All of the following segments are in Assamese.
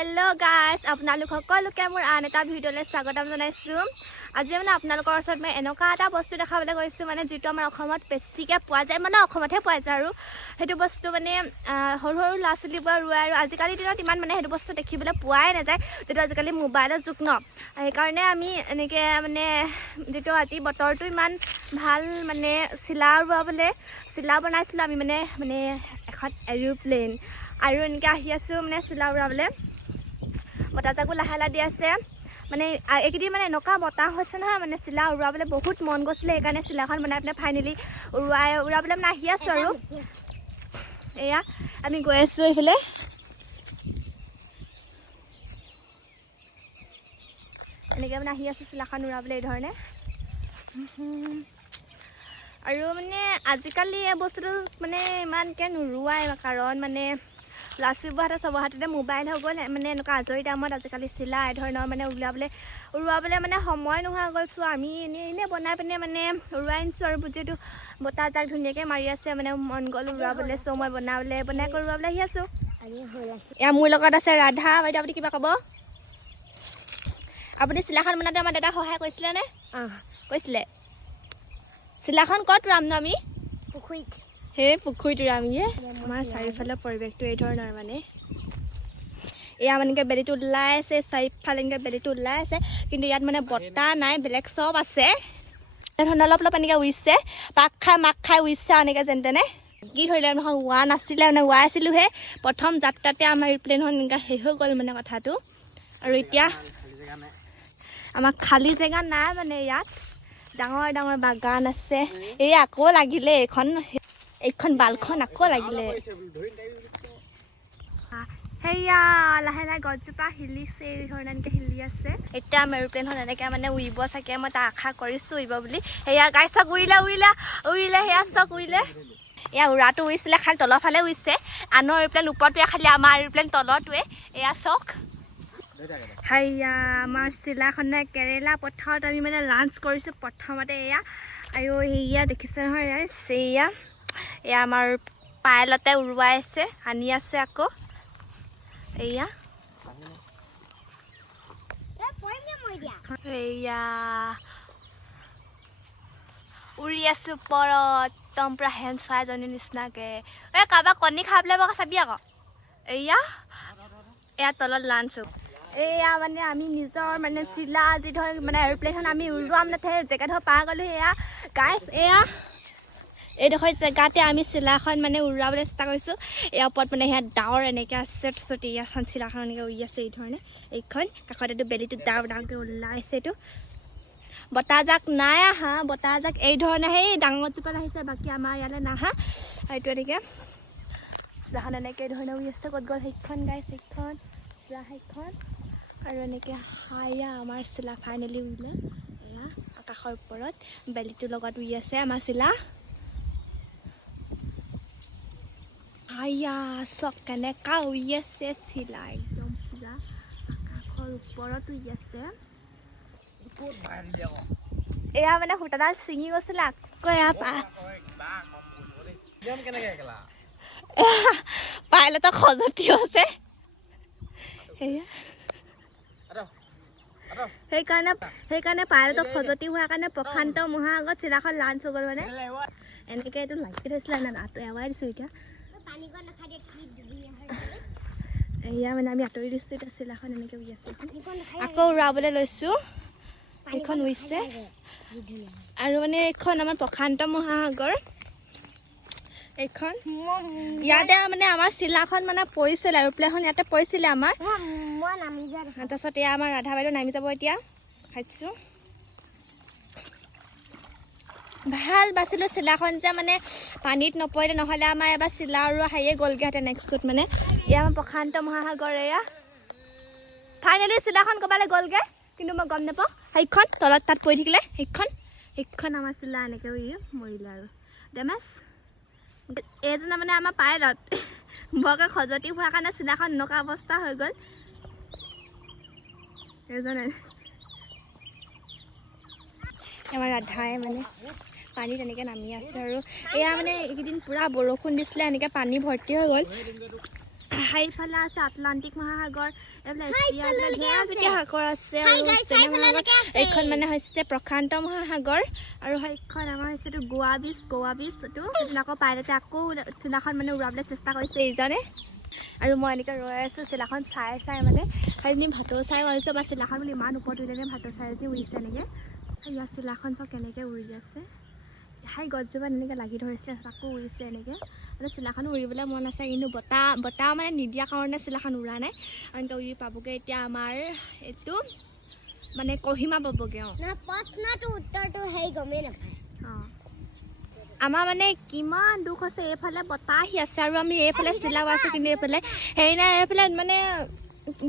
हेलो गाइस আপোনালোক সকলোকে মোৰ আন এটা ভিডিঅ'লৈ স্বাগতম জনাইছো। আজি মানে আপোনালোকৰ ওচৰত মই এনেকুৱা এটা বস্তু দেখাবলৈ গৈছো মানে যেটো আমাৰ অসমত বেছিকৈ পোৱা যায় মানে অসমতহে পোৱা যায় আৰু হেতু বস্তু মানে সৰু সৰু লাছলিবোৰ ৰুৱাই আৰু আজিকালি দিনত ইমান মানে হেতু বস্তু দেখিবলৈ পোৱাই নাযায় যেটো আজিকালি মোবাইলৰ যুগ ন সেইকাৰণে আমি এনেকৈ মানে যেটো আজি বতৰটো ইমান ভাল মানে চিলা ৰুৱাবলৈ চিলা বনাইছিলো আমি মানে এখন এৰোপ্লেন আৰু এনেকৈ আহি আছো মানে চিলা উৰাবলৈ বতাহজাকো লাহে লাহে দি আছে মানে এইকেইদিন মানে এনেকুৱা বতাহ হৈছে নহয় মানে চিলা উৰুৱাবলৈ বহুত মন গৈছিলে সেইকাৰণে চিলাখন বনাই পেলাই ফাইনেলি উৰুৱাবলৈ মানে আহি আছোঁ আৰু এয়া আমি গৈ আছোঁ এইফালে এনেকৈ মানে আহি আছোঁ চিলাখন উৰুৱাবলৈ এই ধৰণে আৰু মানে আজিকালি এই বস্তুটো মানে ইমানকৈ নোৰোৱাই কাৰণ মানে লাচিবোৰ হাতে চবৰ হাততে মোবাইল হৈ গ'ল মানে এনেকুৱা আজৰি টাইমত আজিকালি চিলা এই ধৰণৰ মানে উৰুৱাবলৈ মানে সময় নোহোৱা গ'ল চ' আমি এনেই বনাই পিনে মানে উৰুৱাই আনিছোঁ আৰু যিহেতু বতাহজাক ধুনীয়াকৈ মাৰি আছে মানে মন গ'ল উৰুৱাবলৈ চ' মই বনাই কৰি উৰুৱাবলৈ আহি আছোঁ এয়া মোৰ লগত আছে ৰাধা বাইদেউ আপুনি কিবা ক'ব আপুনি চিলাখন বনাওঁতে আমাৰ দাদা সহায় কৰিছিলেনে কৈছিলে চিলাখন ক'ত ৰুৱাম ন আমি পুখুৰীত সেই পুখুৰীটো ৰুৱাম আমাৰ চাৰিওফালৰ পৰিৱেশটো এই ধৰণৰ মানে এয়া মানে বেলিটো ওলাই আছে চাৰিওফালে এনেকৈ বেলিটো ওলাই আছে কিন্তু ইয়াত মানে বতাহ নাই বেলেগ চব আছে ধৰণৰ অলপ অলপ এনেকৈ উৰিছে পাক খাই উৰিছে এনেকৈ যেন তেনে কি ধৰিলে নহয় উৱা নাছিলে মানে উৱাই আছিলোঁহে প্ৰথম যাত্ৰাতে আমাৰ এৰোপ্লেনখন এনেকৈ শেষ হৈ গ'ল মানে কথাটো আৰু এতিয়া আমাৰ খালী জেগা নাই মানে ইয়াত ডাঙৰ ডাঙৰ বাগান আছে এই আকৌ লাগিলে এইখন বালখন আকৌ লাগিলে সেয়া লাহে লাহে গছজোপা হিলিছে এই ধৰণে এনেকৈ হিলি আছে এতিয়া আমাৰ এৰোপ্লেনখন এনেকৈ মানে উৰিব চাগে মই তাৰ আশা কৰিছোঁ উৰিব বুলি সেয়া গাই চাওক উৰিলে সেয়া চাওক উৰিলে এয়া উৰাটো উৰিছিলে খালি তলৰ ফালে উৰিছে আনৰ এৰোপ্লেন ওপৰটোৱে খালি আমাৰ এৰোপ্লেন তলৰটোৱে এয়া চাওক হাইয়া আমাৰ চিলাখনে কেৰেলা পথাৰত আমি মানে লাঞ্চ কৰিছোঁ প্ৰথমতে এয়া আৰু সেয়া দেখিছে নহয় এয়া আমাৰ পাইলতে উৰুৱাই আছে আনি আছে আকৌ এয়া এয়া উৰি আছোঁ ওপৰত একদম পূৰা হেন চৰাইজনীৰ নিচিনাকৈ এই কাৰোবাক কণী খাবলৈ বগা চাবি আকৌ এয়া তলত লাঞ্চ এয়া মানে আমি নিজৰ মানে চিলা যি ধৰ মানে এৰোপ্লেনখন আমি উৰুৱাম নাথাকে জেগাডোখৰ পাৰ গ'লোঁ এয়া গাইছ এয়া এইডোখৰ জেগাতে আমি চিলাখন মানে উৰুৱাবলৈ চেষ্টা কৰিছোঁ ইয়াৰ ওপৰত মানে সেয়া ডাৱৰ এনেকৈ আছে তাৰপিছত ইয়াখন চিলাখন এনেকৈ উৰি আছে এই ধৰণে এইখন কাষতেতো বেলিটো ডাঙৰকৈ ওলাইছে এইটো বতাহজাক নাই আহা বতাহজাক এই ধৰণে সেই ডাঙৰজোপাত আহিছে বাকী আমাৰ ইয়ালৈ নাহা এইটো এনেকৈ চিলাখন এনেকৈ এই ধৰণে উৰি আছে ক'ত গ'ল সেইখন গাইছ সেইখন চিলা সেইখন আৰু এনেকৈ হাইয়া আমাৰ চিলা ফাইনেলি উৰিলে এয়া আকাশৰ ওপৰত বেলিটোৰ লগত উৰি আছে আমাৰ চিলা হাইয়া চক কেনেকুৱা উৰি আছে চিলা একদম পূৰা আকাশৰ ওপৰত উৰি আছে এয়া মানে সূতাডাল ছিঙি গৈছিলে আকৌ এয়া পাইলতৰ খজুতিও আছে সেইকাৰণে পাইলটক খজুতি হোৱাৰ কাৰণে প্ৰশান্ত মহাসাগৰত চিলাখন লাঞ্চ হৈ গ'ল মানে এনেকৈ এইটো লাগি থৈছিলে না এৱাই দিছোঁ এতিয়া এয়া মানে আমি আঁতৰি দিছোঁ এতিয়া চিলাখন এনেকৈ উৰি আছে আকৌ উৰাবলৈ লৈছোঁ সেইখন উৰিছে আৰু মানে এইখন আমাৰ প্ৰশান্ত মহাসাগৰ এইখন ইয়াতে মানে আমাৰ চিলাখন মানে পৰিছিলে এৰোপ্লেনখন ইয়াতে পৰিছিলে আমাৰ তাৰপিছত এয়া আমাৰ ৰাধা বাইদেউ নামি যাব এতিয়া খাইছোঁ ভাল বাচিলোঁ চিলাখন যে মানে পানীত নপৰিলে নহ'লে আমাৰ এবাৰ চিলা উৰুৱা হেৰিয়ে গ'লগৈহেঁতেন নেক্সটোত মানে এয়া আমাৰ প্ৰশান্ত মহাসাগৰ এয়া ফাইনেলি চিলাখন ক'ৰবালৈ গ'লগৈ কিন্তু মই গম নাপাওঁ সেইখন তলত তাত পৰি থাকিলে সেইখন আমাৰ চিলা এনেকৈ উৰি মৰিলে আৰু ডেমেজ এইজনে মানে আমাৰ পাইলট বৰকৈ খজুতি হোৱাৰ কাৰণে চিলাখন এনেকুৱা অৱস্থা হৈ গ'ল এইজনে আমাৰ ৰাধাই মানে পানী তেনেকৈ নামি আছে আৰু এয়া মানে এইকেইদিন পূৰা বৰষুণ দিছিলে এনেকৈ পানী ভৰ্তি হৈ গ'ল সেইফালে আছে আটলান্টিক মহাসাগৰ এইফালে এছিয়া সাগৰ আছে আৰু মহাসাগৰ এইখন মানে হৈছে প্ৰশান্ত মহাসাগৰ আৰু সেইখন আমাৰ হৈছে এইটো গোৱা বীচ এইটো আকৌ পাইলটে আকৌ চিলাখন মানে উৰাবলৈ চেষ্টা কৰিছে এইজনে আৰু মই এনেকৈ ৰৈ আছোঁ চিলাখন চাই মানে সেইদিন ভাটৌ চাই মাৰিছোঁ বা চিলাখন বুলি ইমান ওপৰত উৰিলে ভাটৌ চাই যদি উৰিছে এনেকৈ ইয়াৰ চিলাখন চাওক কেনেকৈ উৰি আছে সেই গছজোপা এনেকৈ লাগি ধৰিছে তাকো উৰিছে এনেকৈ মানে চিলাখন উৰিবলৈ মন আছে কিন্তু বতাহ মানে নিদিয়াৰ কাৰণে চিলাখন উৰা নাই আৰু এনেকৈ উৰি পাবগৈ এতিয়া আমাৰ এইটো মানে কহিমা পাবগৈ প্ৰশ্নটো উত্তৰটো সেই গমেই নাপায় আমাৰ মানে কিমান দুখ আছে এইফালে বতাহ আহি আছে আৰু আমি এইফালে চিলাব আছোঁ কিন্তু এইফালে হেৰি নাই এইফালে মানে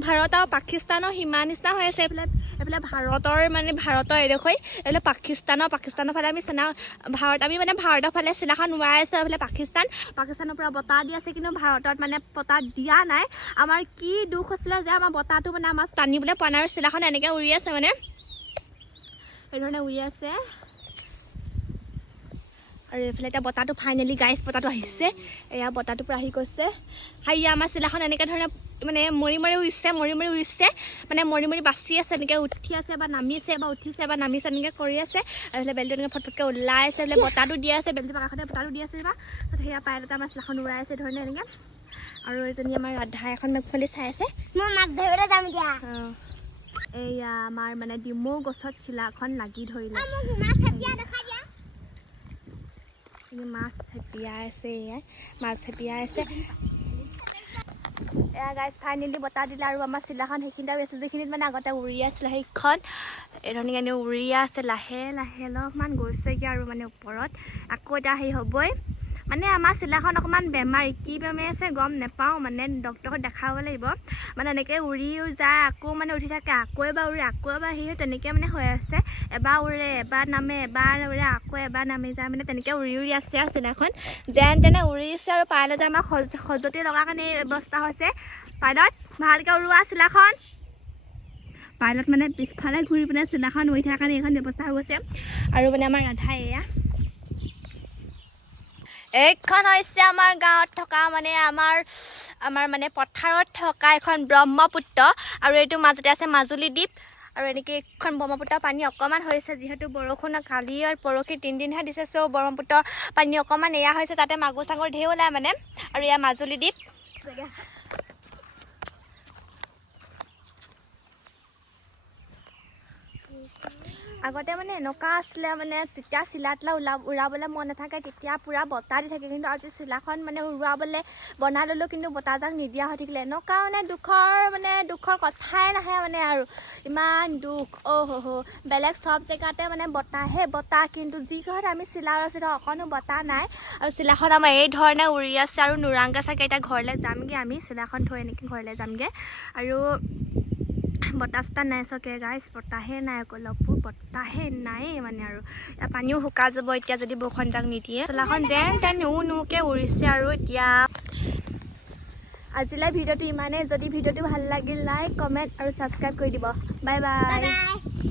ভাৰত আৰু পাকিস্তানৰ সীমা নিচিনা হৈ আছে এইফালে ভাৰতৰ এডোখৰ এইফালে পাকিস্তানৰ ফালে আমি আমি মানে ভাৰতৰ ফালে চিলাখন উৰাই আছোঁ এইফালে পাকিস্তানৰ পৰা বতাহ দি আছে কিন্তু ভাৰতত মানে বতাহ দিয়া নাই আমাৰ কি দুখ হৈছিলে যে আমাৰ বতাহটো মানে আমাক টানিবলৈ পোৱা নাই আৰু চিলাখন এনেকৈ উৰি আছে মানে এইধৰণে উৰি আছে আৰু এইফালে এতিয়া বতাহটো ফাইনেলি গাইছ বতাহটো আহিছে এয়া বতাহটো পৰা আহি গৈছে হাইয়া আমাৰ চিলাখন এনেকৈ ধৰণে মানে মৰি উৰিছে মানে মৰি বাচি আছে এনেকৈ উঠি আছে বা নামিছে বা উঠিছে বা নামিছে এনেকৈ কৰি আছে আৰু এইফালে বেলটো এনেকৈ ফটফটকৈ ওলাই আছে এইফালে বতাহটো দি আছে বেলটো কাষতে বতাহটো দি আছে বা সেয়া পাইলটে আমাৰ চিলাখন উৰাই আছে ধৰণে এনেকৈ আৰু এজনী আমাৰ ৰাধা এখন মেঘফলি চাই আছে মই মাছ ধৰিবলৈ যাম দিয়া এয়া আমাৰ মানে ডিমৌ গছত চিলাখন লাগি ধৰিলে মাছ চেপিয়াই আছে এয়া গাইজ ফাইনেলি বতাহ দিলে আৰু আমাৰ চিলাখন সেইখিনিতে আছে যিখিনিত মানে আগতে উৰি আছিলে সেইখন এইধৰণে এনেই উৰি আছে লাহে অলপমান গৈছেগৈ আৰু মানে ওপৰত আকৌ এতিয়া হেৰি হ'বই মানে আমাৰ চিলাখন অকণমান বেমাৰী কি বেমাৰী আছে গম নাপাওঁ মানে ডক্তৰক দেখাব লাগিব মানে এনেকৈ উৰিও যায় আকৌ মানে উঠি থাকে আকৌ এবাৰ উৰি আকৌ এবাৰ হেৰি তেনেকৈ মানে হৈ আছে এবাৰ উৰে এবাৰ নামে এবাৰ উৰে আকৌ এবাৰ নামি যায় মানে তেনেকৈ উৰি আছে আৰু চিলাখন যেন তেনে উৰিছে আৰু পাইলটে আমাক সজতি লগাৰ কাৰণে এই ব্যৱস্থা হৈছে পাইলট ভালকৈ উৰুৱা চিলাখন পাইলট মানে পিছফালে ঘূৰি পিনে চিলাখন উৰি থকাৰ কাৰণে এইখন ব্যৱস্থা হৈ গৈছে আৰু মানে আমাৰ ৰাধা এয়া এইখন হৈছে আমাৰ গাঁৱত থকা মানে আমাৰ মানে পথাৰত থকা এখন ব্ৰহ্মপুত্ৰ আৰু এইটো মাজতে আছে মাজুলী দ্বীপ আৰু এনেকৈ এইখন ব্ৰহ্মপুত্ৰৰ পানী অকণমান হৈছে যিহেতু বৰষুণ কালি আৰু পৰহি 3 দিনহে দিছে চ' ব্ৰহ্মপুত্ৰৰ পানী অকণমান এয়া হৈছে তাতে মাগুৰ চাগুৰ ঢেৰ ওলায় মানে আৰু এয়া মাজুলী দ্বীপ আগতে মানে এনেকুৱা আছিলে মানে যেতিয়া চিলা তিলা উৰাবলৈ মন নাথাকে তেতিয়া পূৰা বতাহ দি থাকে কিন্তু আজি চিলাখন মানে উৰুৱাবলৈ বনাই ল'লোঁ কিন্তু বতাহজাক নিদিয়া হৈ থাকিলে এনেকুৱা মানে দুখৰ কথাই নাহে মানে আৰু ইমান দুখ বেলেগ চব জেগাতে মানে বতাহ কিন্তু যি ঘৰত আমি চিলা উৰাইছিলোঁ অকণো বতাহ নাই আৰু চিলাখন আমাৰ এই ধৰণে উৰি আছে আৰু নুৰাংগা চাগে এতিয়া ঘৰলৈ যামগৈ আমি চিলাখন থৈ এনেকৈ ঘৰলৈ যামগৈ আৰু বতাহ চতাহ নাই চাগে গাইজ বতাহে নাই অলপো বতাহে নাই মানে আৰু পানীও শুকাই যাব এতিয়া যদি বৰষুণ যাক নিদিয়ে চিলাখন যেন তেন নুকে উৰিছে আৰু এতিয়া আজিলৈ ভিডিঅ'টো ইমানেই যদি ভিডিঅ'টো ভাল লাগিল লাইক কমেণ্ট আৰু ছাবস্ক্ৰাইব কৰি দিব বাই বাই